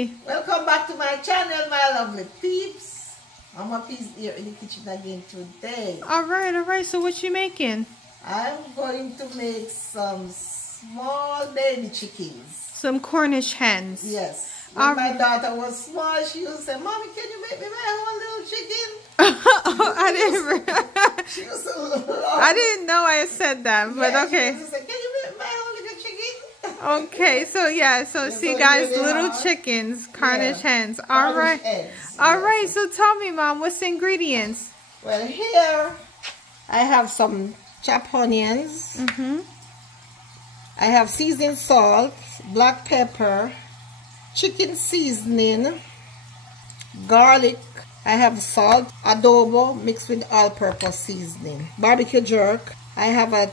Mommy. Welcome back to my channel, my lovely peeps. Mama P is here in the kitchen again today. Alright. So what you making? I'm going to make some small baby chickens. Some Cornish hens. Yes. When my daughter was small, she used to say, Mommy, can you make me my own little chicken? I didn't. She used to love I didn't know I said that, but okay. She used to say, can you make my own little chicken? Okay, so yeah, so see guys, little chickens, Cornish hens. Alright. Alright, so tell me, Mom, what's the ingredients? Well, here I have some chopped onions. I have seasoned salt, black pepper, chicken seasoning, garlic. I have salt, adobo mixed with all-purpose seasoning, barbecue jerk. I have a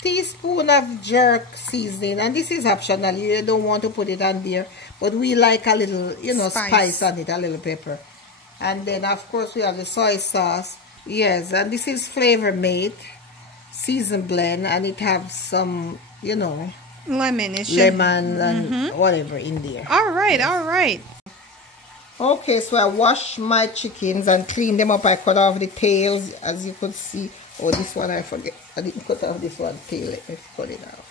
teaspoon of jerk seasoning, and this is optional. You don't want to put it on there, but we like a little, you know, spice on it, a little pepper. And then of course we have the soy sauce. Yes, and this is Flavor Mate season blend, and it has some, you know, lemon and whatever in there. Alright. Okay, so I wash my chickens and clean them up. I cut off the tails, as you could see. Oh, this one I forget. I didn't cut off this one tail. Let me cut it off.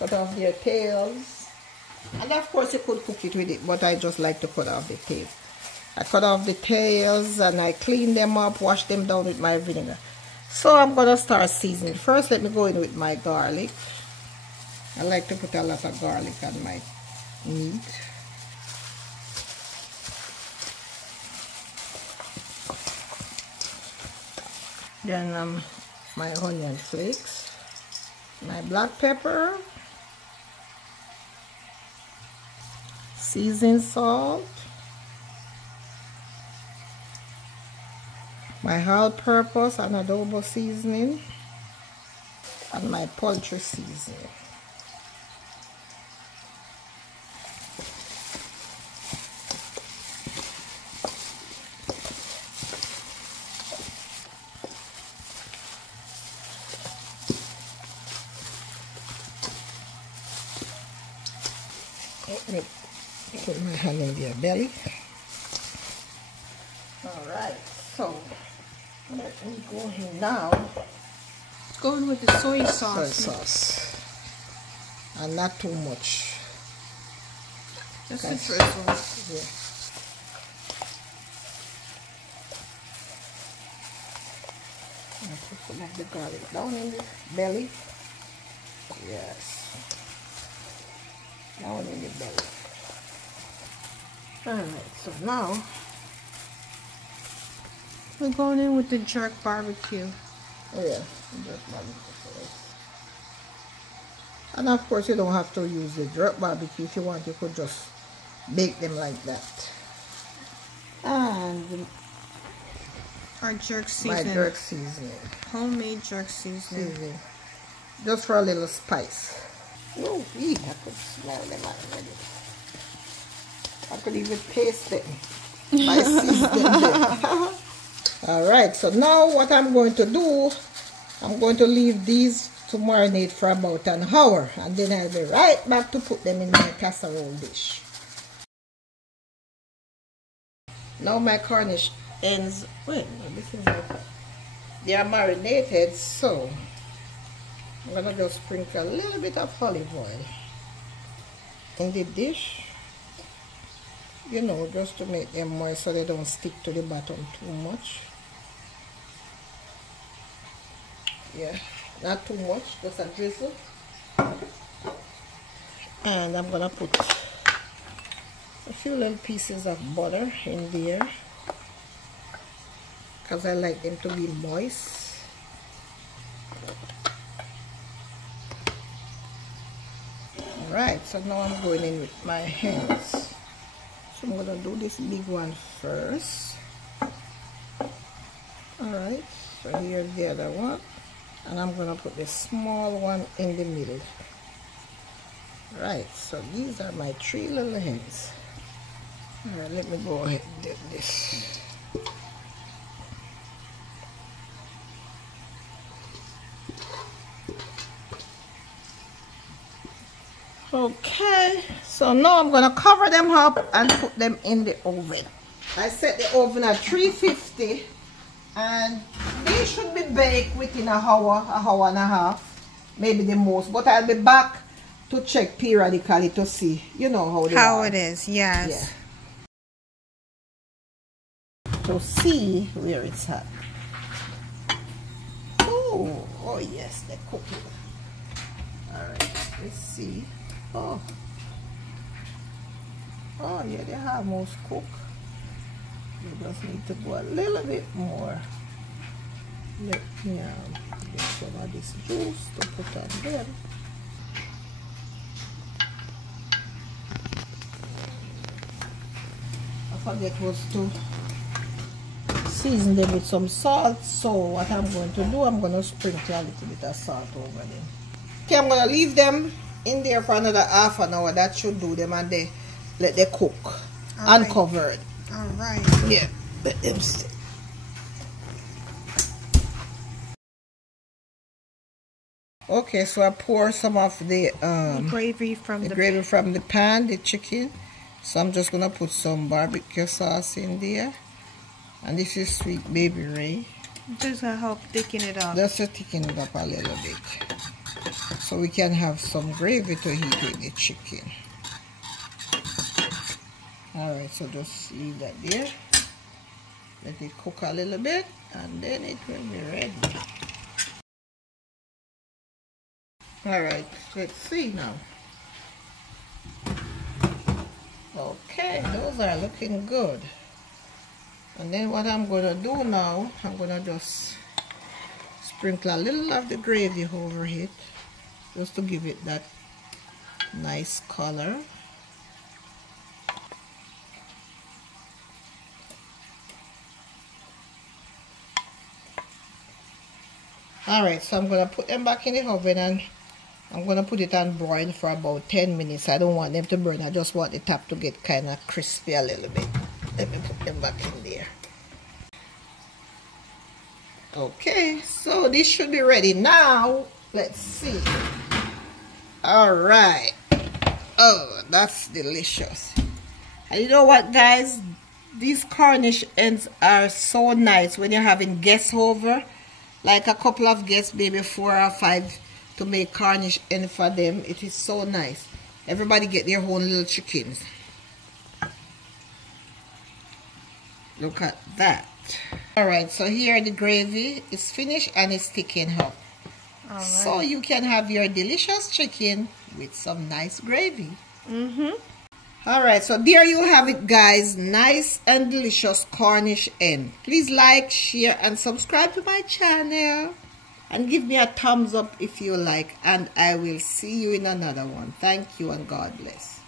Cut off their tails. And of course you could cook it with it, but I just like to cut off the tails. I cut off the tails and I clean them up, wash them down with my vinegar. So I'm going to start seasoning. First, let me go in with my garlic. I like to put a lot of garlic on my meat. Then my onion flakes, my black pepper, seasoned salt, my all-purpose and adobo seasoning, and my poultry seasoning. Let me put my hand in their belly. Alright, so let me go here now. Going with the soy sauce. Soy sauce. And not too much. Just a drizzle. Yeah. I put some of the garlic down in the belly. Yes. Down in the belly. Alright, so now we're going in with the jerk barbecue. Oh yeah, jerk barbecue first. And of course you don't have to use the jerk barbecue. If you want, you could just bake them like that. And our jerk seasoning. My jerk seasoning. Homemade jerk seasoning. Just for a little spice. Oh, I could smell them already. I could even taste them by seasoning them. Alright, so now what I'm going to do, I'm going to leave these to marinate for about an hour, and then I'll be right back to put them in my casserole dish. Now my Cornish hens, they are marinated, so I'm going to just sprinkle a little bit of olive oil in the dish, you know, just to make them moist so they don't stick to the bottom too much. Yeah, not too much, just a drizzle. And I'm going to put a few little pieces of butter in there because I like them to be moist. Alright, so now I'm going in with my hens. So I'm going to do this big one first. Alright, so here's the other one. And I'm going to put the small one in the middle. Right, so these are my 3 little hens. Alright, let me go ahead and do this. Okay, so So now I'm going to cover them up and put them in the oven. I set the oven at 350 and they should be baked within an hour and a half, maybe the most. But I'll be back to check periodically to see, you know, how it is, yes. Yeah. To see where it's at. Oh yes, they're cooking. Alright, let's see. Oh yeah, they almost cooked. They just need to go a little bit more. Let me get some of this juice to put on there. I forget was to season them with some salt. So what I'm going to do, I'm going to sprinkle a little bit of salt over them. Okay, I'm going to leave them in there for another half an hour. That should do them, and they let them cook uncovered. Alright. Yeah, let them stay. Okay, so I pour some of the gravy from the pan, the chicken. So I'm just gonna put some barbecue sauce in there, and this is sweet baby Ray. Just to help thicken it up. Just to thicken it up a little bit, so we can have some gravy to heat with the chicken. Alright, so just leave that there. Let it cook a little bit, and then it will be ready. Alright, let's see now. Okay, those are looking good. And then what I'm going to do now, I'm going to just sprinkle a little of the gravy over it, just to give it that nice color. Alright, so I'm going to put them back in the oven, and I'm going to put it on broil for about 10 minutes. I don't want them to burn. I just want the top to get kind of crispy a little bit. Let me put them back in there. Okay, so this should be ready now. Let's see. Alright. Oh, that's delicious. And you know what, guys? These Cornish hens are so nice when you're having guests over. Like a couple of guests, maybe 4 or 5, to make Cornish hen for them. It is so nice. Everybody get their own little chickens. Look at that. Alright, so here the gravy is finished and it's thickened up. Alright. So you can have your delicious chicken with some nice gravy. Alright, so there you have it, guys. Nice and delicious Cornish hen. Please like, share, and subscribe to my channel. And give me a thumbs up if you like. And I will see you in another one. Thank you and God bless.